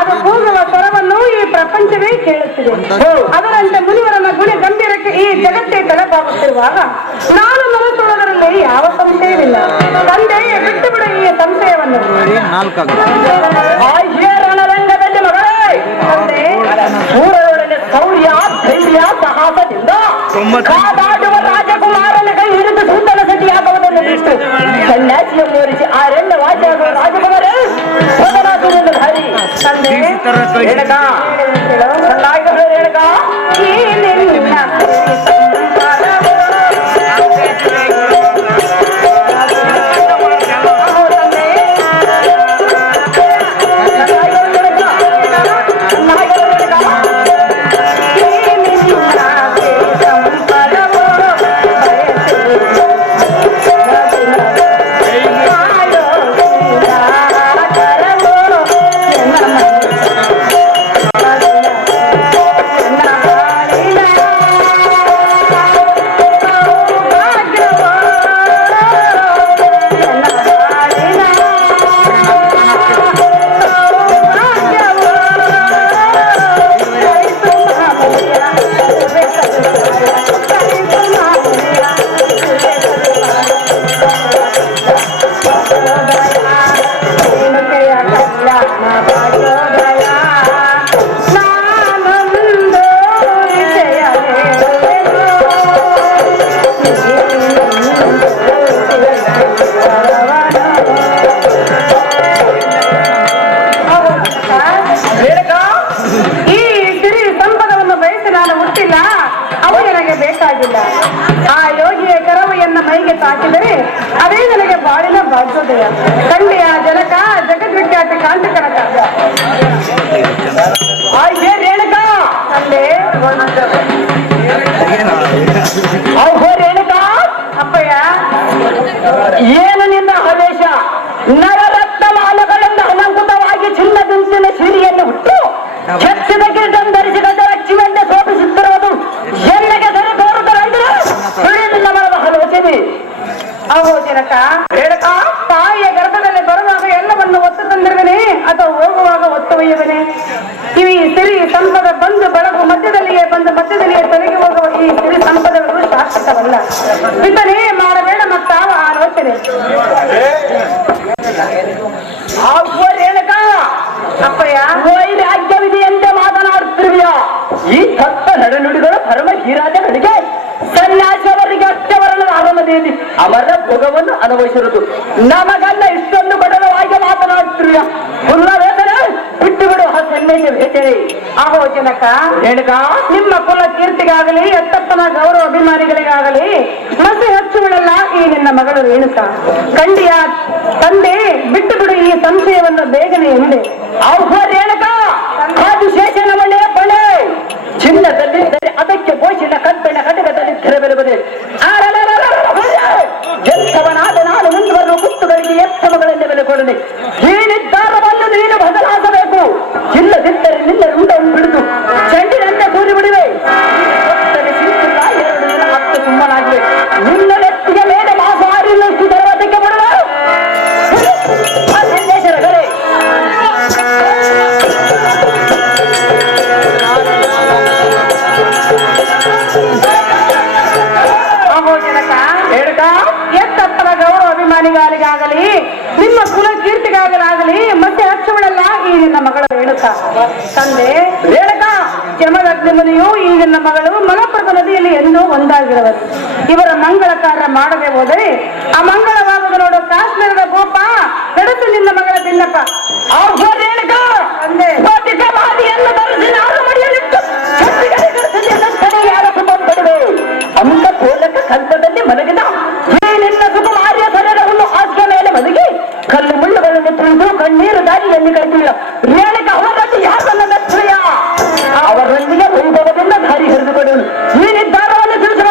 ಅದು ಕೂಗುವ ಸ್ವರವನ್ನು ಈ ಪ್ರಪಂಚವೇ ಕೇಳುತ್ತಿದೆ. ಅದರಂತೆ ಮುನಿವರನ ಗುಣ ಗಂಭೀರಕ್ಕೆ ಈ ಜಗತ್ತೇ ತಲೆಬಾಗುತ್ತಿರುವಾಗ ನಾನು ಮನಸ್ಸುವುದರಲ್ಲಿ ಯಾವ ಸಂಶಯವಿಲ್ಲ. ತಂದೆ ಬಿಟ್ಟು ಬಿಡ ಈ ಸಂಶಯವನ್ನು. ರಣರಂಗದಲ್ಲಿ ಮಗಳೇ ತಂದೆ ಸೂರರೊಡನೆ ಶೌರ್ಯ ಧೈರ್ಯ ಸಾಹಸದಿಂದ ಕಾದಾಡುವ ರಾಜಕುಮಾರನ ಕೈ ಹಿಡಿದು ಸೂತನ ಸತಿಯಾಗುವುದನ್ನು ಬಿಟ್ಟು ಸನ್ಯಾಸಿಯ ಮೋರಿಸಿ ಆರೆಂಡ ವಾಚಾಗುವ ರಾಜಕುಮಾರೇ ಹರಿ ತಂದೆ ರೇಣುಕ ತಾಕಿದರೆ ಅದೇ ನನಗೆ ಬಾಳಿನ ಭಾಗ್ಯೋದಯ. ಕಂಡೆಯ ಜನಕ ಜಗದ್ವಿಖ್ಯಾತಿ ಕಾಂತಿ ಕನಕ ರೇಣುಕಾ ತಂದೆ ರೇಣುಕಾ ಅಪ್ಪಯ್ಯ ಏನು ನಿನ್ನ ಆವೇಶ? ನವರತ್ನ ಮಾಲಗಳಿಂದ ಅಲಂಕೃತವಾಗಿ ಚಿನ್ನ ದಿಂಸಿನ ಸೀರೆಯನ್ನು ಹುಟ್ಟು ಛತ್ತಿದ ಕಿರೀಟಂ ಧರಿಸಿ ಗಜ ಲಕ್ಷ್ಮಿಯಂತೆ ಶೋಭಿಸುತ್ತಿರುವುದು ಎಲ್ಲಿಗೆ ಸರಿ ತೋರುತ್ತರಂದ್ರೆ ನಿನ್ನ ಮನದ ಆಲೋಚನೆ. ಅಹೋ ಜನಕ ರೇಣುಕಾ ತಾಯಿಯ ಗರ್ಭದಲ್ಲಿ ಬರುವಾಗ ಎಲ್ಲವನ್ನು ಒತ್ತು ತಂದಿರುವನೆ ಅಥವಾ ಹೋಗುವಾಗ ಒತ್ತು ಒಯ್ಯುವನೆ? ಇವು ಈ ಸಿರಿ ಸಂಪದ ಬಂದು ಬೆಳಗು ಮಧ್ಯದಲ್ಲಿಯೇ ಬಂದು ಮಧ್ಯದಲ್ಲಿಯೇ ತೊಲಗಿ ಹೋಗುವ ಈ ಸಿರಿ ಸಂಪದಗಳು ಶಾಶ್ವತವಲ್ಲ. ಇದನ್ನೇ ಮಾಡಬೇಡ ಮತ್ತಾವ ಆಲೋಚನೆ. ರೇಣುಕಾ ಅಪ್ಪಯ್ಯ ವೈರಾಗ್ಯವಿದೆಯಂತೆ ಮಾತನಾಡುತ್ತಿರುವೆಯಾ? ಈ ಸತ್ತ ನಡೆನುಡಿಗಳು ಪರಮ ಹೀರಾಜಗಳಿಗೆ ಸನ್ಯಾಸಿಯವರಿಗೆ ಅಷ್ಟವರಣ ಆರಾಮದೇವಿ ಅವರ ಭೋಗವನ್ನು ಅನುಭವಿಸಿರುವುದು ನಮಗಲ್ಲ ಇಷ್ಟೊಂದು ಕಠಿಣವಾಗಿ ಮಾತನಾಡುತ್ತಿರುವೆಯಾ? ಪುನಃ ಬಿಟ್ಟು ಬಿಡು ಆ ಸನ್ಯಾಸ ವೇಚನೆ. ಅಹೋ ಜನಕ ರೇಣುಕಾ ನಿಮ್ಮ ಕುಲ ಕೀರ್ತಿಗಾಗಲಿ ಎತ್ತಪ್ಪನ ಗೌರವ ಅಭಿಮಾನಿಗಳಿಗಾಗಲಿ ಮತ್ತೆ ಹೆಚ್ಚು ಬಿಡಲ್ಲ ಈ ನಿನ್ನ ಮಗಳು ರೇಣುಕಾ. ಕಂಡಿಯ ತಂದೆ ಬಿಟ್ಟು ಬಿಡು ಈ ಸಂಶಯವನ್ನು ಬೇಗನೆ ಎಂದೆ. ಅಹೋ ರೇಣುಕಾ ಆದಿಶೇಷನ ಒಳ್ಳೆಯ ಬಳೆ ಚಿನ್ನದಲ್ಲಿದ್ದರೆ ಅದಕ್ಕೆ ಬೋಷಿನ ಕಬ್ಬಿಣ ಕಟಕದಲ್ಲಿ ತೆರಬೆರುವುದೇ ಎತ್ತವನಾದ ನಾನು ಮುಂದುವರೆಯುವ ಕುತ್ತುಗಳಿಗೆ ಎತ್ತವಗಳಲ್ಲಿ ಬೆಲೆ ಕೊಡಲಿ. ಈ ನಿರ್ಧಾರವನ್ನು ನೀನು ಬದಲಾಗಬೇಕು. ಇಲ್ಲದಿದ್ದರೆ ನಿನ್ನ ರುಂಡವನ್ನು ಬಿಡಿದು ಚೆಂಡಿನಂತೆ ಕೂರಿ ಬಿಡುವೆ. ಎರಡು ದಿನ ಮತ್ತೆ ಸುಮ್ಮನಾಗಿವೆ. ನಿನ್ನ ನೆತ್ತಿಗೆ ಮೇಲೆ ಮಾಸಾರಿನಷ್ಟು ದರವತಿಗೆ ಬಿಡುವೆ. ಸಂದೇಶರ ಕರೆ ಎತ್ತಪ್ಪನ ಗೌರವ ಅಭಿಮಾನಿಗಳಿಗಾಗಲಿ ನಿಮ್ಮ ಕುಲ ಕೀರ್ತಿಗಾಗಲಾಗಲಿ ಮತ್ತೆ ಹಚ್ಚು ಬಿಡಲ್ಲ ಈ ನಿನ್ನ ಮಗಳ ರೇಣುಕಾ. ತಂದೆ ರೇಣುಕಾ ಜಮದಗ್ನಿ ಮುನಿಯು ಈ ನಿನ್ನ ಮಗಳು ಮಲಪ್ರಭಾ ನದಿಯಲ್ಲಿ ಎಂದೂ ಒಂದಾಗಿರುವರು. ಇವರ ಮಂಗಳ ಕಾರ್ಯ ಮಾಡದೆ ಹೋದರೆ ಅಮಂಗಳವಾಗುವುದು ನೋಡು. ಕಾಶ್ಮೀರದ ಗೋಪ ಕಡತು ನಿನ್ನ ಮಗಳ ಭಿನ್ನಪ್ಪ. ರೇಣುಕಾ ತಂದೆ ಅಂಕ ಕೋಲಕ ಕಲ್ಪದಲ್ಲಿ ಮಲಗಿದ ನಿನ್ನ ಸುಕುಮಾರಿಯ ಶರೀರವನ್ನು ಹಾಸಿಗೆ ಮೇಲೆ ಮಲಗಿ ಕಲ್ಲು ಮುಳ್ಳುಗಳನ್ನು ತಿಳಿದು ಕಣ್ಣೀರು ದಾರಿಯಲ್ಲಿ ಕಳಿಸಿಲ್ಲ. ರೇಣುಕ ಅವರನ್ನು ಯಾರನ್ನ ಮೆಚ್ಚುಯ ಅವರೊಂದಿಗೆ ವೈಭವದಿಂದ ದಾರಿ ಹರಿದುಕೊಡು. ಈ ನಿರ್ಧಾರವನ್ನು ತಿಳಿಸಿದ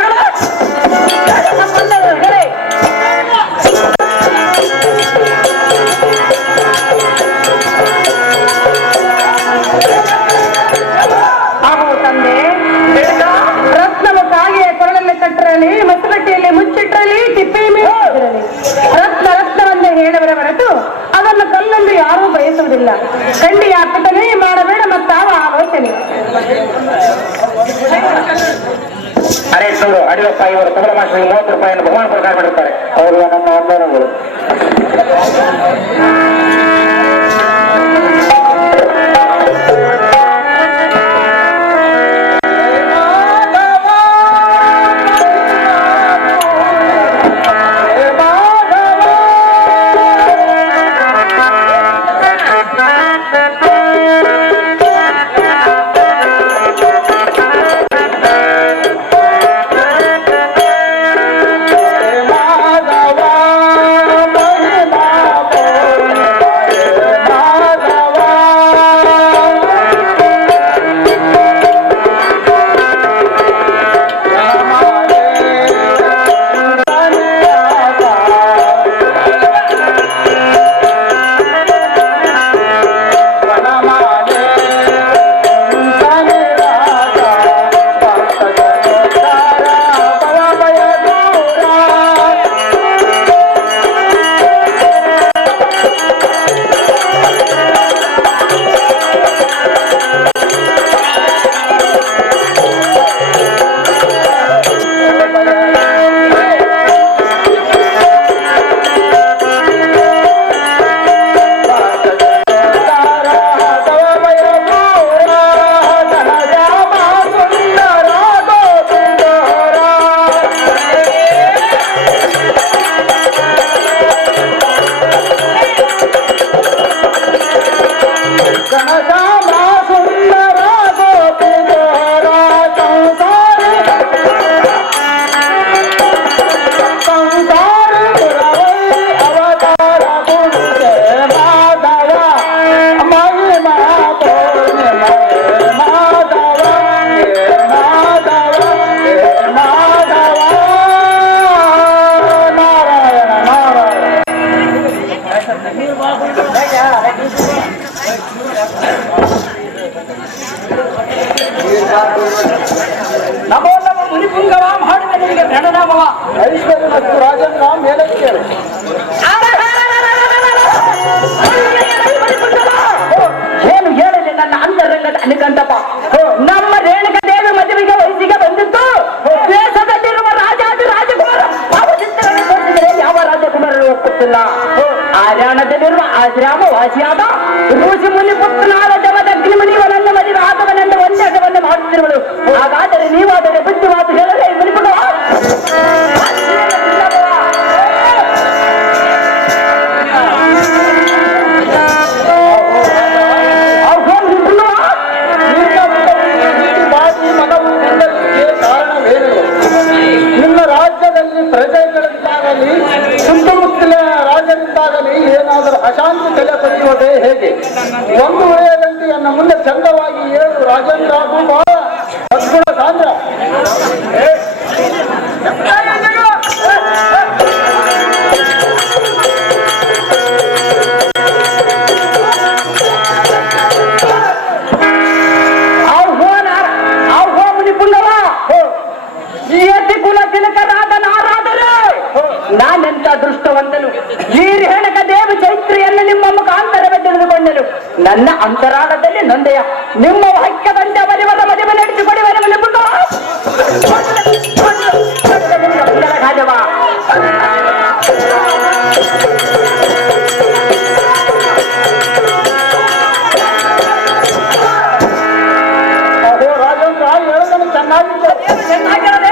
ಕಂಡಿ ಅಪ್ಪಟನೆ ಮಾಡಬೇಡ ಮತ್ತಾವ ಆಲೋಚನೆ. ಅರೇಶ್ವರು ಅಡಿಯಪ್ಪ ಇವರು ತಬಲ ಮಾಸ್ಟರ್ಗೆ 30 ರೂಪಾಯಿಯನ್ನು ಬಹುಮಾನ ಪ್ರಕಾರ ಮಾಡಿರ್ತಾರೆ. ಅವರು ನಮ್ಮ ವಂದನೆಗಳು. ನಮೋ ನಮ ಮುನಿಪುಂಗವ ಮಾಡಿದ ನಿಮಗೆ ಪ್ರಣನಾಮವ ಐಶ್ವರ್ಯ ಮತ್ತು ರಾಜೇಂದ್ರ ಮೇಲಕ್ಕೆ ಏನು ಹೇಳಲಿ ನನ್ನ ಅಂತರಂಗದ ಅನುಕಂಠಪ. ನಮ್ಮ ರೇಣುಕ ದೇವಿ ಮದುವೆಗೆ ವಯಸ್ಸಿಗೆ ಬಂದಿತ್ತು. ದೇಶದಲ್ಲಿರುವ ರಾಜಾದಿ ರಾಜಕುಮಾರ ಭಾವಚಿತ್ರಗಳನ್ನು ತೋರಿಸಿದರೆ ಯಾವ ರಾಜಕುಮಾರರು ಒಪ್ಪುತ್ತಿಲ್ಲ. ಆರ್ಯಾಣದಲ್ಲಿರುವ ಆಶ್ರಾಮ ವಾಸಿಯಾದ ಋಷಿ ಮುನಿ ಪುತ್ರನಾದ ಜಮದಗ್ನಿಮುನಿವನನ್ನು ಮದುವೆ ಆದವನೆಂದು ಒಂದೇಟವನ್ನು ಮಾಡುತ್ತಿರುವಳು. ಹಾಗಾದರೆ ನೀವಾದರೆ ಬುದ್ಧಿ ಮಾತು ಹೇಳಲೇ ಮುನಿಪುಂಗವ. ನಿಮ್ಮ ರಾಜ್ಯದಲ್ಲಿ ಪ್ರಜೆಗಳಿಂದಾಗಲಿ ಸುತ್ತಮುತ್ತಲ ರಾಜರಿಂದಾಗಲಿ ಏನಾದರೂ ಅಶಾಂತಿ ತಲೆ ಪಡೆಯುವುದೇ ಹೇಗೆ? ಒಂದು ವಲಯದಂತೆ ನನ್ನ ಮುಂದೆ ಚಂದವಾಗಿ 7 ರಾಜೇಂದ್ರ ಬಹಳ ಸದ್ಗುಣ ಸಾಂದ್ರ. ನಾನೆಂತ ದೃಷ್ಟವಂತನು. ಈ ರೇಣುಕ ದೇವಿ ಚೈತ್ರಿಯನ್ನು ನಿಮ್ಮ ಮುಖಾಂತರವೇ ತಿಳಿದುಕೊಂಡನು. ನನ್ನ ಅಂತರಾಳದಲ್ಲಿ ನೊಂದೆಯ ನಿಮ್ಮ ವಾಕ್ಯದಂತೆ ಅವರಿವರ ಮದುವೆ ನಡೆಸಿಕೊಡುವ ರಾಜೇಂದ್ರ ಹೇಳೋದನ್ನು ಚೆನ್ನಾಗಿರದೆ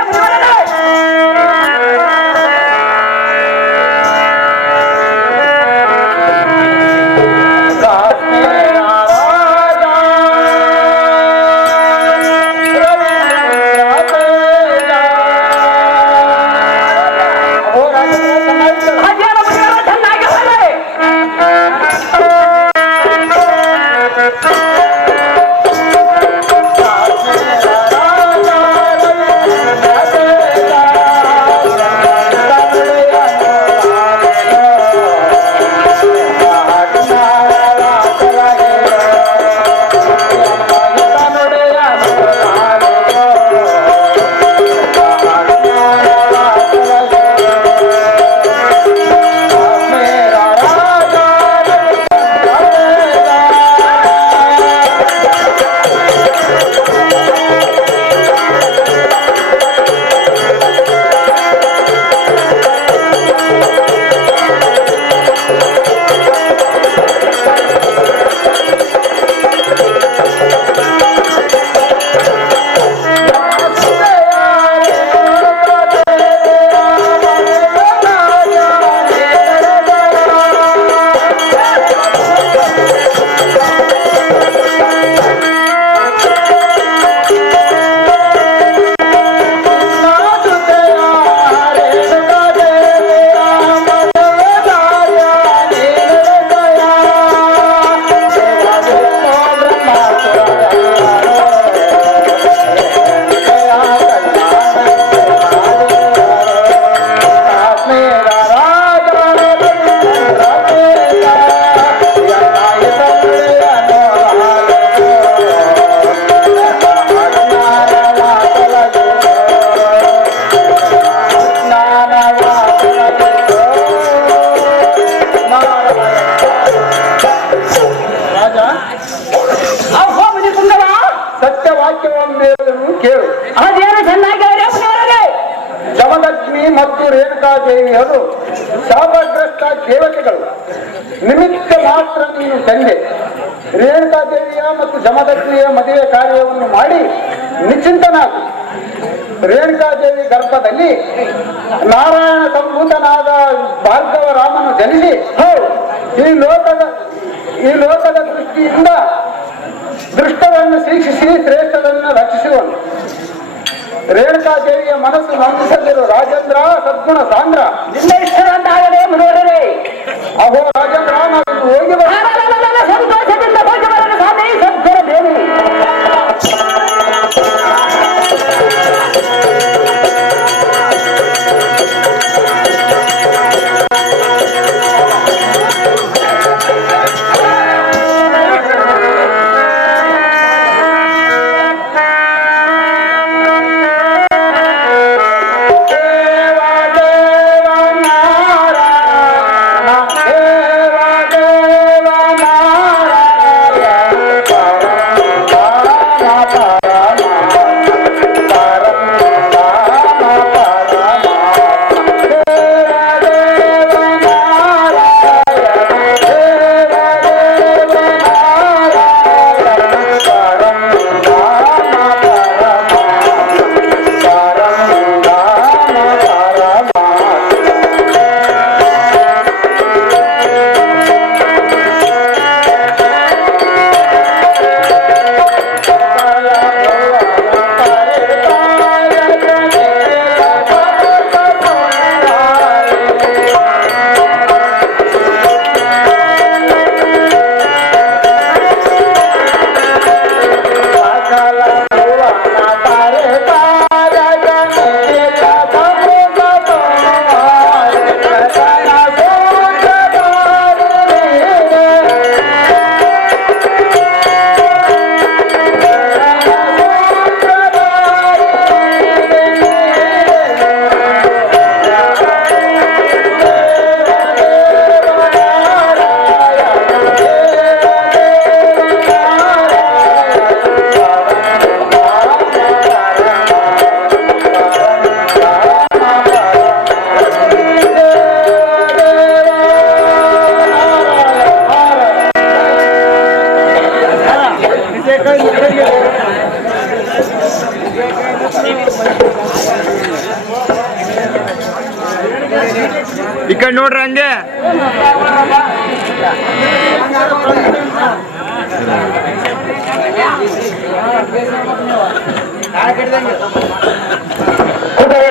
ವಾಕ್ಯವೊಂದೇ ಕೇಳು. ಅದೇನು ಚೆನ್ನಾಗಿ ಹೇಳಿದ್ರೆ ಮುನಿವರರೇ. ಜಮದಗ್ನಿ ಮತ್ತು ರೇಣುಕಾದೇವಿಯರು ಶಾಪಗ್ರಸ್ತ ದೇವತೆಗಳು. ನಿಮಿತ್ತ ಮಾತ್ರ ನೀನು ತಂದೆ. ರೇಣುಕಾದೇವಿಯ ಮತ್ತು ಜಮದಗ್ನಿಯ ಮದುವೆ ಕಾರ್ಯವನ್ನು ಮಾಡಿ ನಿಶ್ಚಿಂತನಾಗು. ರೇಣುಕಾದೇವಿ ಗರ್ಭದಲ್ಲಿ ನಾರಾಯಣ ಸಂಭೂತನಾದ ಭಾರ್ಗವ ರಾಮನು ಜನಿಸಿ ಈ ಲೋಕದ ದೃಷ್ಟಿಯಿಂದ ದುಷ್ಟವನ್ನು ಶಿಕ್ಷಿಸಿ ಶ್ರೇಷ್ಠರನ್ನು ರಕ್ಷಿಸುವನು. ರೇಣುಕಾದೇವಿಯ ಮನಸ್ಸು ನಂಬಿಸದಿರು ರಾಜೇಂದ್ರ ಸದ್ಗುಣ ಸಾಂದ್ರ. ನಿನ್ನ ಇಷ್ಟದಂತಾಗದೆ ಮುನಿವರರೇ. ಅಹೋ ರಾಜೇಂದ್ರ, ನಾವು ಹೋಗಿ ಬರ. ಸಂತೋಷದಿಂದ ಹೋಗಿ ಬರಲು ಸ್ವಾಮಿ ಸದ್ಗುಣ ದೇವಿ. ಈ ಕಡೆ ನೋಡ್ರಿ ಹಂಗೆ. ಕುದುರೆ